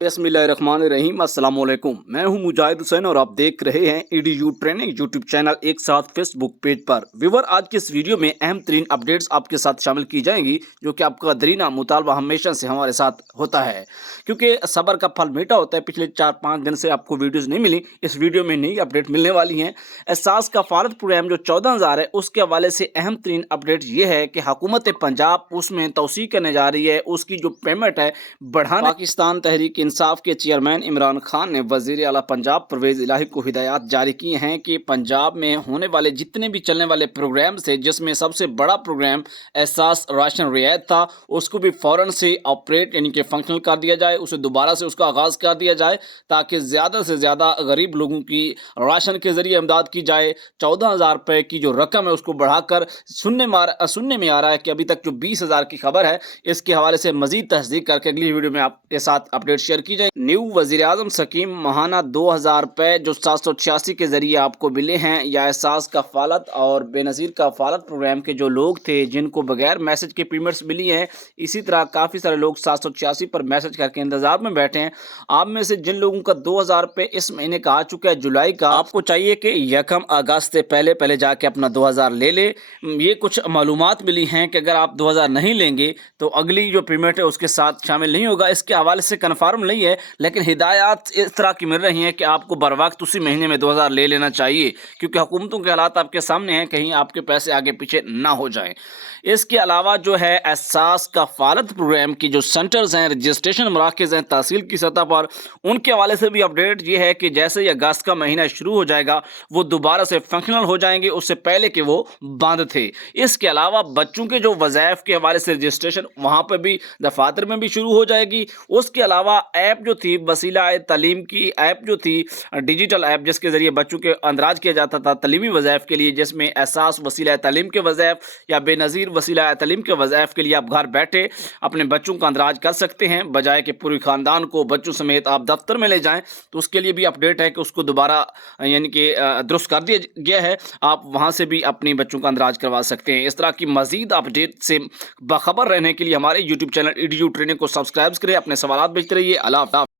बिस्मिल्लाहिर्रहमानिर्रहीम। अस्सलाम वालेकुम। मैं हूं मुजाहिद हुसैन और आप देख रहे हैं ईडीयू ट्रेनिंग यूट्यूब चैनल एक साथ फेसबुक पेज पर। व्यूअर, आज की इस वीडियो में अहम तरीन अपडेट्स आपके साथ शामिल की जाएंगी जो कि आपका दरीना मुतालबा हमेशा से हमारे साथ होता है, क्योंकि सब्र का फल मीठा होता है। पिछले 4-5 दिन से आपको वीडियोज़ नहीं मिली, इस वीडियो में नई अपडेट मिलने वाली हैं। एहसास कफालत प्रोग्राम जो 14,000 है उसके हवाले से अहम तरीन अपडेट ये है कि हुकूमत पंजाब उसमें तोसी करने जा रही है, उसकी जो पेमेंट है बढ़ाने। पाकिस्तान तहरीक इंसाफ के चेयरमैन इमरान खान ने वजीर आला पंजाब परवेज़ इलाही को हिदायत जारी की हैं कि पंजाब में होने वाले जितने भी चलने वाले प्रोग्राम से, जिसमें सबसे बड़ा प्रोग्राम एहसास राशन रियायत था, उसको भी फ़ौरन से ऑपरेट यानी कि फंक्शनल कर दिया जाए, उसे दोबारा से उसका आगाज़ कर दिया जाए ताकि ज़्यादा से ज़्यादा गरीब लोगों की राशन के ज़रिए इमदाद की जाए। 14,000 रुपये की जो रकम है उसको बढ़ाकर सुनने में आ रहा है कि अभी तक जो 20,000 की खबर है, इसके हवाले से मजीद तस्दीक करके अगली वीडियो में आपके साथ अपडेट शेयर की जाए। न्यू वज़ीर आज़म स्कीम महाना 2,000 रुपये जो 786 के जरिए आपको मिले हैं, या एहसास कफालत और बेनज़ीर कफालत प्रोग्राम के जो लोग थे जिनको बगैर मैसेज के पेमेंट्स मिली हैं, इसी तरह काफ़ी सारे लोग 786 पर मैसेज करके इंतजार में बैठे हैं। आप में से जिन लोगों का 2,000 रुपये इस महीने का आ चुका है, जुलाई का, आपको चाहिए कि 1 अगस्त से पहले जाके अपना 2,000 ले ले। ये कुछ मालूमात मिली हैं कि अगर आप 2,000 नहीं लेंगे तो अगली जो पेमेंट है उसके साथ शामिल नहीं होगा। इसके हवाले से कन्फर्म नहीं है, लेकिन हिदायत इस तरह की मिल रही हैं कि आपको बर वक्त उसी महीने में 2,000 ले लेना चाहिए, क्योंकि हुकूमतों के हालात आपके सामने हैं, कहीं आपके पैसे आगे पीछे ना हो जाएं। इसके अलावा जो है एहसास कफालत प्रोग्राम की जो सेंटर्स हैं, रजिस्ट्रेशन मराकज़ हैं तहसील की सतह पर, उनके हवाले से भी अपडेट ये है कि जैसे ही अगस्त का महीना शुरू हो जाएगा वो दोबारा से फंक्शनल हो जाएंगे, उससे पहले कि वो बंद थे। इसके अलावा बच्चों के जो वज़ाइफ के हवाले से रजिस्ट्रेशन वहाँ पर भी दफातर में भी शुरू हो जाएगी। उसके अलावा ऐप जो थी वसीला तालीम की ऐप जो थी, डिजिटल ऐप जिसके ज़रिए बच्चों के अंदराज किया जाता था तलीमी वज़ाइफ के लिए, जिसमें एहसास वसीला तालीम के वज़ाइफ या बेनज़ीर वसीला तालीम के वज़ाइफ के लिए आप घर बैठे अपने बच्चों का अंदराज कर सकते हैं, बजाय कि पूरे ख़ानदान को बच्चों समेत आप दफ्तर में ले जाएं। तो उसके लिए भी अपडेट है कि उसको दोबारा यानी कि दुरुस्त कर दिया गया है, आप वहाँ से भी अपने बच्चों का अंदराज करवा सकते हैं। इस तरह की मज़ीद अपडेट से बाखबर रहने के लिए हमारे यूट्यूब चैनल ईडीयू ट्रेनिंग को सब्सक्राइब करें। अपने सवालात भेजते रहिए। अल्लाह हाफ़िज़।